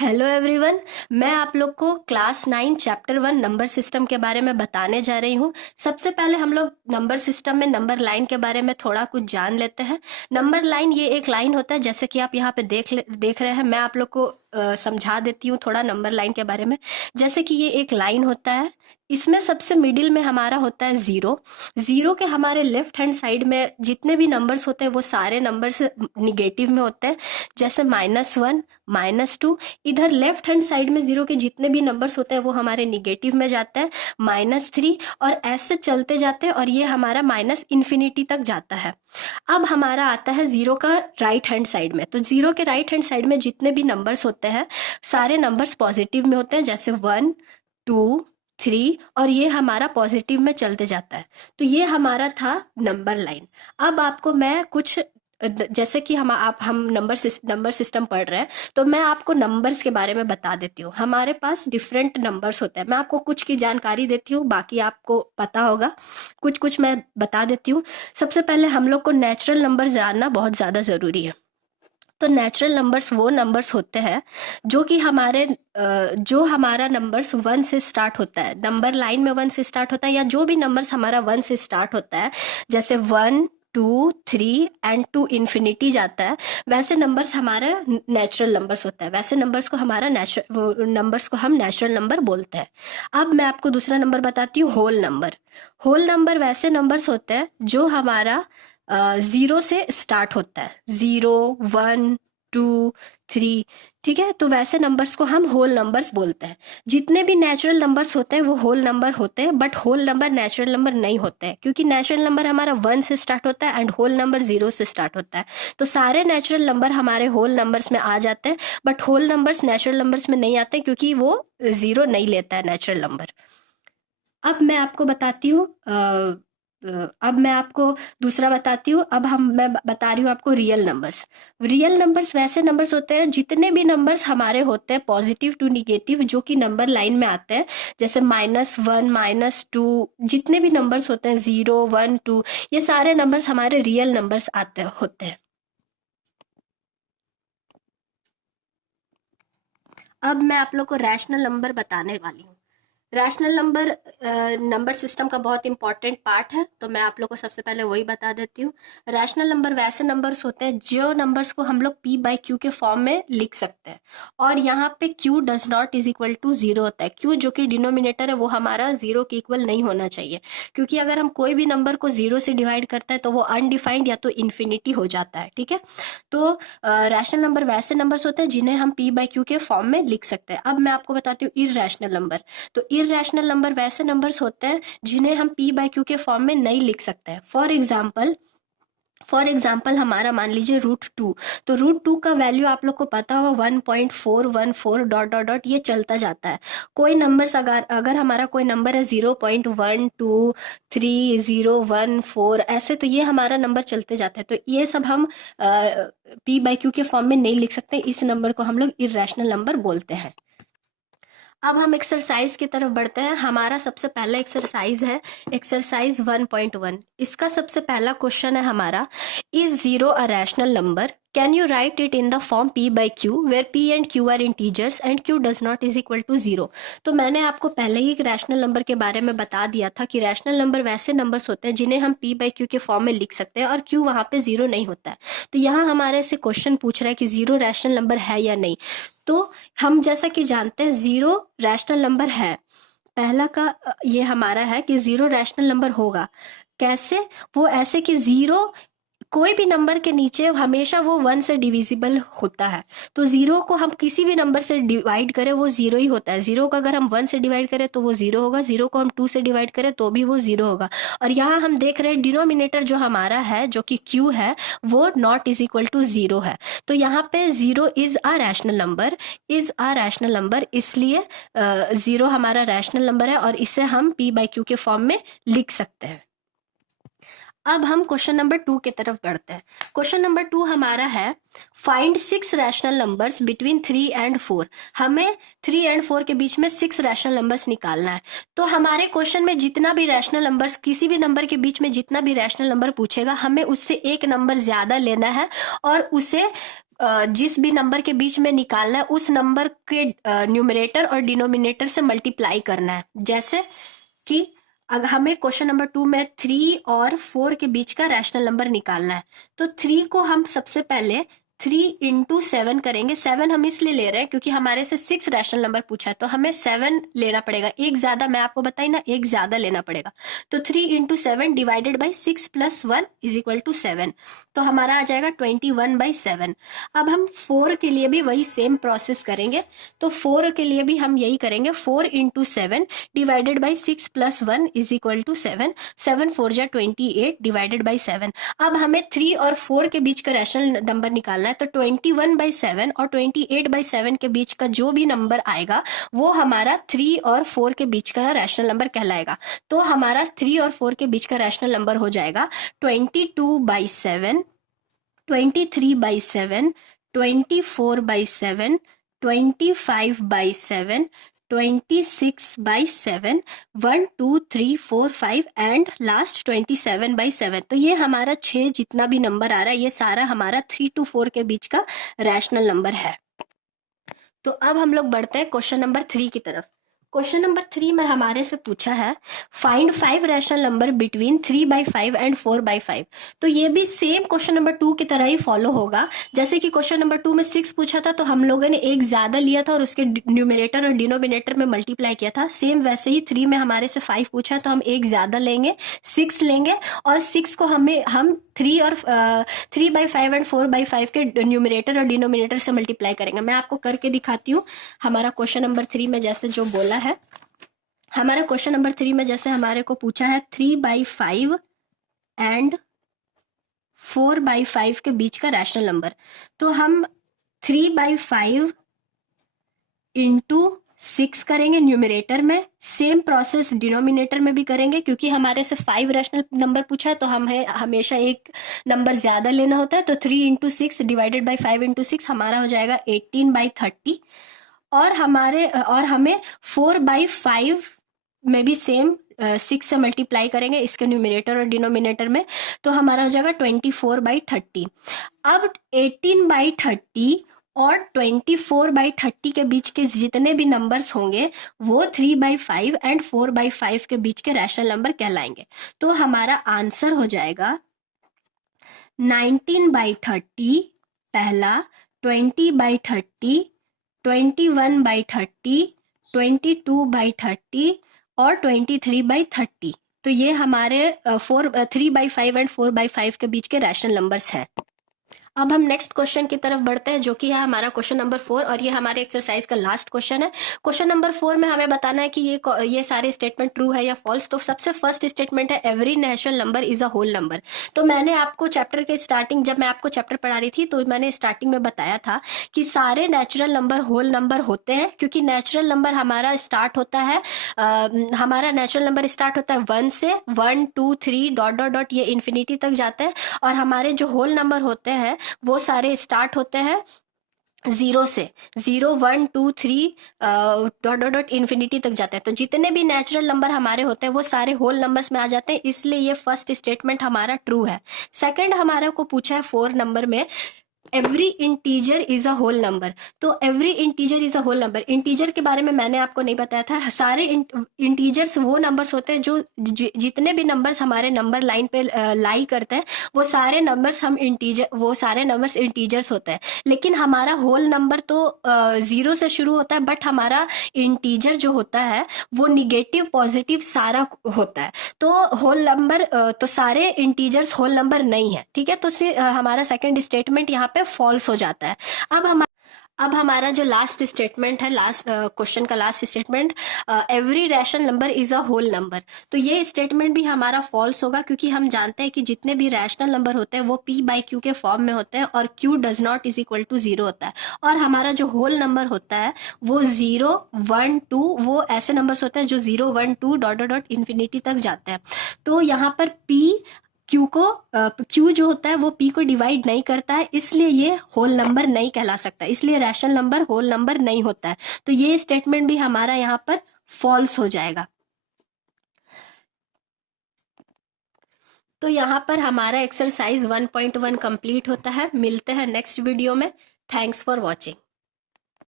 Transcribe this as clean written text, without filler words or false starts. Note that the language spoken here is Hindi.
Hello everyone. मैं आप लोग को क्लास 9 चैप्टर 1 नंबर सिस्टम के बारे में बताने जा रही हूँ। सबसे पहले हम लोग नंबर सिस्टम में नंबर लाइन के बारे में थोड़ा कुछ जान लेते हैं। नंबर लाइन ये एक लाइन होता है, जैसे कि आप यहाँ पे देख रहे हैं। मैं आप लोग को समझा देती हूँ थोड़ा नंबर लाइन के बारे में। जैसे कि ये एक लाइन होता है, इसमें सबसे मिडिल में हमारा होता है जीरो। जीरो के हमारे लेफ्ट हैंड साइड में जितने भी नंबर्स होते हैं वो सारे नंबर्स निगेटिव में होते हैं, जैसे -1, -2। इधर लेफ्ट हैंड साइड में जीरो के जितने भी नंबर्स होते हैं वो हमारे निगेटिव में जाते हैं, -3, और ऐसे चलते जाते हैं और ये हमारा माइनस इन्फिनिटी तक जाता है। अब हमारा आता है जीरो का राइट हैंड साइड में। तो जीरो के राइट हैंड साइड में जितने भी नंबर्स होते हैं सारे नंबर्स पॉजिटिव में होते हैं, जैसे 1, 2, 3, और ये हमारा पॉजिटिव में चलते जाता है। तो ये हमारा था नंबर लाइन। अब आपको मैं कुछ जैसे कि हम नंबर सिस्टम पढ़ रहे हैं, तो मैं आपको नंबर्स के बारे में बता देती हूँ। हमारे पास डिफरेंट नंबर्स होते हैं। मैं आपको कुछ की जानकारी देती हूँ, बाकी आपको पता होगा। कुछ कुछ मैं बता देती हूँ। सबसे पहले हम लोग को नेचुरल नंबर जानना बहुत ज़्यादा ज़रूरी है। तो नेचुरल नंबर्स वो नंबर्स होते हैं जो कि जो हमारा नंबर्स 1 से स्टार्ट होता है, नंबर लाइन में 1 से स्टार्ट होता है, या जो भी नंबर्स हमारा 1 से स्टार्ट होता है, जैसे 1, 2, 3 एंड टू इन्फिनिटी जाता है, वैसे नंबर्स हमारा नेचुरल नंबर्स होता है। वैसे नंबर्स को हम नेचुरल नंबर बोलते हैं। अब मैं आपको दूसरा नंबर बताती हूँ, होल नंबर। होल नंबर वैसे नंबर्स होते हैं जो हमारा 0 से स्टार्ट होता है, 0, 1, 2, 3। ठीक है, तो वैसे नंबर्स को हम होल नंबर्स बोलते हैं। जितने भी नेचुरल नंबर्स होते हैं वो होल नंबर होते हैं, but whole number natural number नहीं होते हैं, क्योंकि नेचुरल नंबर हमारा 1 से स्टार्ट होता है एंड होल नंबर 0 से स्टार्ट होता है। तो सारे नेचुरल नंबर हमारे होल नंबर्स में आ जाते हैं, but whole numbers natural numbers में नहीं आते, क्योंकि वो 0 नहीं लेता है नेचुरल नंबर। अब मैं आपको बताती हूँ अब मैं आपको दूसरा बताती हूँ। मैं बता रही हूँ आपको रियल नंबर्स। रियल नंबर्स वैसे नंबर्स होते हैं, जितने भी नंबर्स हमारे होते हैं पॉजिटिव टू निगेटिव, जो कि नंबर लाइन में आते हैं, जैसे -1, -2, जितने भी नंबर्स होते हैं, 0, 1, 2, ये सारे नंबर्स हमारे रियल नंबर्स होते हैं। अब मैं आप लोग को रैशनल नंबर बताने वाली हूँ। रैशनल नंबर सिस्टम का बहुत इंपॉर्टेंट पार्ट है, तो मैं आप लोग को सबसे पहले वही बता देती हूँ। रैशनल नंबर वैसे नंबर्स होते हैं जो नंबर्स को हम लोग p/q के फॉर्म में लिख सकते हैं, और यहाँ पे q does not is equal to 0 होता है। q जो कि डिनोमिनेटर है वो हमारा 0 के इक्वल नहीं होना चाहिए, क्योंकि अगर हम कोई भी नंबर को 0 से डिवाइड करते हैं तो वो अनडिफाइंड या तो इन्फिनिटी हो जाता है। ठीक है, तो रैशनल नंबर वैसे नंबर्स होते हैं जिन्हें हम p/q के फॉर्म में लिख सकते हैं। अब मैं आपको बताती हूँ इररेशनल नंबर। तो इररेशनल नंबर वैसे नंबर्स होते हैं जिन्हें हम p/q के फॉर्म में नहीं लिख सकते हैं। फॉर एग्जाम्पल हमारा मान लीजिए √2। तो √2 का वैल्यू आप लोग को पता होगा 1.414 डॉट डॉट डॉट, ये चलता जाता है। कोई नंबर्स अगर हमारा कोई नंबर है 0.123, 014 ऐसे, तो ये हमारा नंबर चलते जाता है। तो ये सब हम p/q के फॉर्म में नहीं लिख सकते, इस नंबर को हम लोग इररेशनल नंबर बोलते हैं। अब हम एक्सरसाइज की तरफ बढ़ते हैं। हमारा सबसे पहला एक्सरसाइज है एक्सरसाइज 1.1। इसका सबसे पहला क्वेश्चन है हमारा, is 0 a rational number? Can you write it in the form p/q where p and q are integers and q does not is equal to 0? तो मैंने आपको पहले ही एक रैशनल नंबर के बारे में बता दिया था कि रैशनल नंबर वैसे नंबर्स होते हैं जिन्हें हम p/q के फॉर्म में लिख सकते हैं और q वहाँ पे 0 नहीं होता है। तो यहाँ हमारे से क्वेश्चन पूछ रहा है कि 0 रैशनल नंबर है या नहीं। तो हम जैसा कि जानते हैं 0 रैशनल नंबर है। पहला का ये हमारा है कि 0 रैशनल नंबर होगा। कैसे? वो ऐसे कि 0 कोई भी नंबर के नीचे हमेशा वो 1 से डिविजिबल होता है। तो 0 को हम किसी भी नंबर से डिवाइड करें वो 0 ही होता है। 0 को अगर हम 1 से डिवाइड करें तो वो 0 होगा, 0 को हम 2 से डिवाइड करें तो भी वो 0 होगा। और यहाँ हम देख रहे हैं डिनोमिनेटर जो हमारा है, जो कि q है, वो नॉट इज इक्वल टू 0 है। तो यहाँ पे 0 इज अ रैशनल नंबर, इसलिए 0 हमारा रैशनल नंबर है और इसे हम p/q के फॉर्म में लिख सकते हैं। अब हम क्वेश्चन नंबर 2 की तरफ बढ़ते हैं। क्वेश्चन नंबर 2 हमारा है, find 6 rational numbers between 3 and 4। हमें 3 एंड 4 के बीच में 6 रैशनल नंबर्स निकालना है। तो हमारे क्वेश्चन में जितना भी रैशनल नंबर्स, किसी भी नंबर के बीच में जितना भी रैशनल नंबर पूछेगा, हमें उससे एक नंबर ज्यादा लेना है और उसे जिस भी नंबर के बीच में निकालना है उस नंबर के न्यूमरेटर और डिनोमिनेटर से मल्टीप्लाई करना है। जैसे कि अगर हमें क्वेश्चन नंबर 2 में 3 और 4 के बीच का रैशनल नंबर निकालना है, तो 3 को हम सबसे पहले 3 इंटू 7 करेंगे। 7 हम इसलिए ले रहे हैं क्योंकि हमारे से 6 रैशनल नंबर पूछा है, तो हमें 7 लेना पड़ेगा। एक ज्यादा, मैं आपको बताई ना, एक ज्यादा लेना पड़ेगा। तो 3 into 7 divided by 6 plus 1 is equal to 7, तो हमारा आ जाएगा 21/7। अब हम 4 के लिए भी वही सेम प्रोसेस करेंगे। तो 4 के लिए भी हम यही करेंगे, 4 into 7 divided by 6 plus 1 is equal to 7। 7 4 जा 28 डिवाइडेड बाई 7। अब हमें 3 और 4 के बीच का रैशनल नंबर निकालना है, तो 21/7 और 28/7 के बीच का जो भी नंबर आएगा वो हमारा 3 और 4 के बीच का रैशनल नंबर कहलाएगा। तो हमारा 3 और 4 के बीच का रैशनल नंबर हो जाएगा 22/7, 23/7, 24/7, 25/7, 26/7, 1 2 3 4 5 एंड लास्ट 27/7। तो ये हमारा 6 जितना भी नंबर आ रहा है ये सारा हमारा 3 to 4 के बीच का रैशनल नंबर है। तो अब हम लोग बढ़ते हैं क्वेश्चन नंबर 3 की तरफ। क्वेश्चन नंबर 3 में हमारे से पूछा है find 5 rational number between 3/5 and 4/5। तो ये भी सेम क्वेश्चन नंबर 2 की तरह ही फॉलो होगा। जैसे कि क्वेश्चन नंबर 2 में 6 पूछा था तो हम लोगों ने एक ज्यादा लिया था और उसके न्यूमरेटर और डिनोमिनेटर में मल्टीप्लाई किया था। सेम वैसे ही 3 में हमारे से 5 पूछा है तो हम एक ज्यादा लेंगे, 6 लेंगे, और 6 को हम 3/5 एंड 4/5 के न्यूमरेटर और डिनोमिनेटर से मल्टीप्लाई करेंगे। मैं आपको करके दिखाती हूँ। हमारा क्वेश्चन नंबर 3 में जैसे जो बोला है, हमारा क्वेश्चन नंबर 3 में जैसे हमारे को पूछा है 3/5 एंड 4/5 के बीच का रैशनल नंबर, तो हम 3/5 इंटू 6 करेंगे न्यूमरेटर में। सेम प्रोसेस डिनोमिनेटर में भी करेंगे क्योंकि हमारे से 5 रैशनल नंबर पूछा है तो हमें हमेशा एक नंबर ज्यादा लेना होता है। तो 3 इंटू 6 डिवाइडेड बाई 5 इंटू 6 हमारा हो जाएगा 18/30। और हमें 4/5 में भी सेम 6 से मल्टीप्लाई करेंगे इसके न्यूमरेटर और डिनोमिनेटर में, तो हमारा हो जाएगा 24/30। अब 18/30 और 24/30 के बीच के जितने भी नंबर्स होंगे वो 3/5 एंड 4/5 के बीच के रैशनल नंबर कहलाएंगे। तो हमारा आंसर हो जाएगा 19/30 पहला, 20/30, 21/30, 22/30 और 23/30। तो ये हमारे 3/5 एंड 4/5 के बीच के रैशनल नंबर्स हैं। अब हम नेक्स्ट क्वेश्चन की तरफ बढ़ते हैं जो कि है हमारा क्वेश्चन नंबर 4, और ये हमारे एक्सरसाइज का लास्ट क्वेश्चन है। क्वेश्चन नंबर 4 में हमें बताना है कि ये सारे स्टेटमेंट ट्रू है या फॉल्स। तो सबसे फर्स्ट स्टेटमेंट है every natural number is a whole number. तो मैंने आपको चैप्टर के स्टार्टिंग, जब मैं आपको चैप्टर पढ़ा रही थी तो मैंने स्टार्टिंग में बताया था कि सारे नेचुरल नंबर होल नंबर होते हैं, क्योंकि नेचुरल नंबर हमारा स्टार्ट होता है हमारा नेचुरल नंबर स्टार्ट होता है 1 से, 1 2 3 डॉट डॉट डॉट ये इन्फिनिटी तक जाते हैं। और हमारे जो होल नंबर होते हैं वो सारे स्टार्ट होते हैं 0 से, 0 1 2 3 डॉट डॉट डॉट इन्फिनिटी तक जाते हैं। तो जितने भी नेचुरल नंबर हमारे होते हैं वो सारे होल नंबर्स में आ जाते हैं, इसलिए ये फर्स्ट स्टेटमेंट हमारा ट्रू है। सेकंड हमारे को पूछा है 4 नंबर में every integer is a whole number. तो every integer is a whole number, integer के बारे में मैंने आपको नहीं बताया था। सारे इंटीजर्स वो नंबर्स होते हैं जो जितने भी नंबर्स हमारे नंबर लाइन पे लाई करते हैं वो सारे नंबर्स इंटीजर्स होते हैं। लेकिन हमारा होल नंबर तो 0 से शुरू होता है, बट हमारा इंटीजर जो होता है वो निगेटिव पॉजिटिव सारा होता है। तो होल नंबर तो सारे इंटीजर्स होल नंबर नहीं है, ठीक है। तो हमारा सेकंड स्टेटमेंट यहाँ पे फॉल्स हो जाता है। अब हमारा जो लास्ट स्टेटमेंट है, लास्ट क्वेश्चन का last statement, every rational number is a whole number. तो ये स्टेटमेंट भी हमारा फॉल्स होगा क्योंकि हम जानते हैं कि जितने भी रैशनल नंबर होते हैं वो p/q के फॉर्म में होते हैं और q does not is equal to 0 होता है। और हमारा जो होल नंबर होता है वो 0 1 2 वो ऐसे नंबर्स होते हैं जो 0 1 2 डॉट डॉट डॉट इन्फिनिटी तक जाते हैं। तो यहाँ पर Q जो होता है वो P को डिवाइड नहीं करता है, इसलिए ये होल नंबर नहीं कहला सकता, इसलिए रैशनल नंबर होल नंबर नहीं होता है। तो ये स्टेटमेंट भी हमारा यहाँ पर फॉल्स हो जाएगा। तो यहाँ पर हमारा एक्सरसाइज 1.1 कंप्लीट होता है। मिलते हैं नेक्स्ट वीडियो में। Thanks for watching.